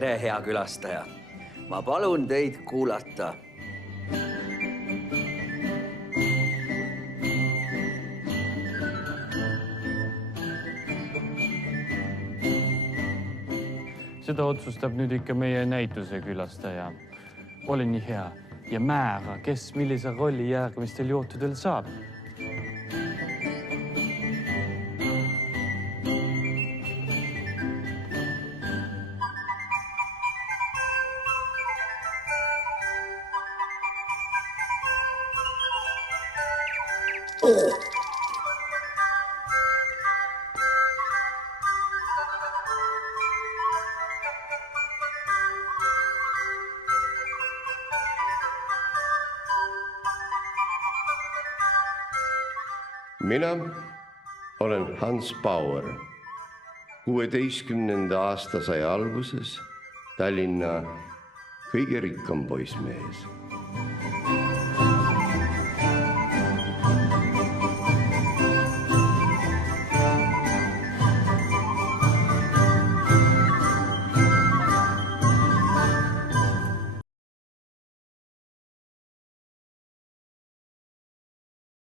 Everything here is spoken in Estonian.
Tere, hea külastaja. Ma palun teid kuulata. Seda otsustab nüüd ikka meie näituse külastaja. Ole nii hea ja määra, kes millise rolli järgmistel juhtudel saab. Mina olen Hans Bauer. 16. aasta sai alguses Tallinna kõige rikkam poissmees.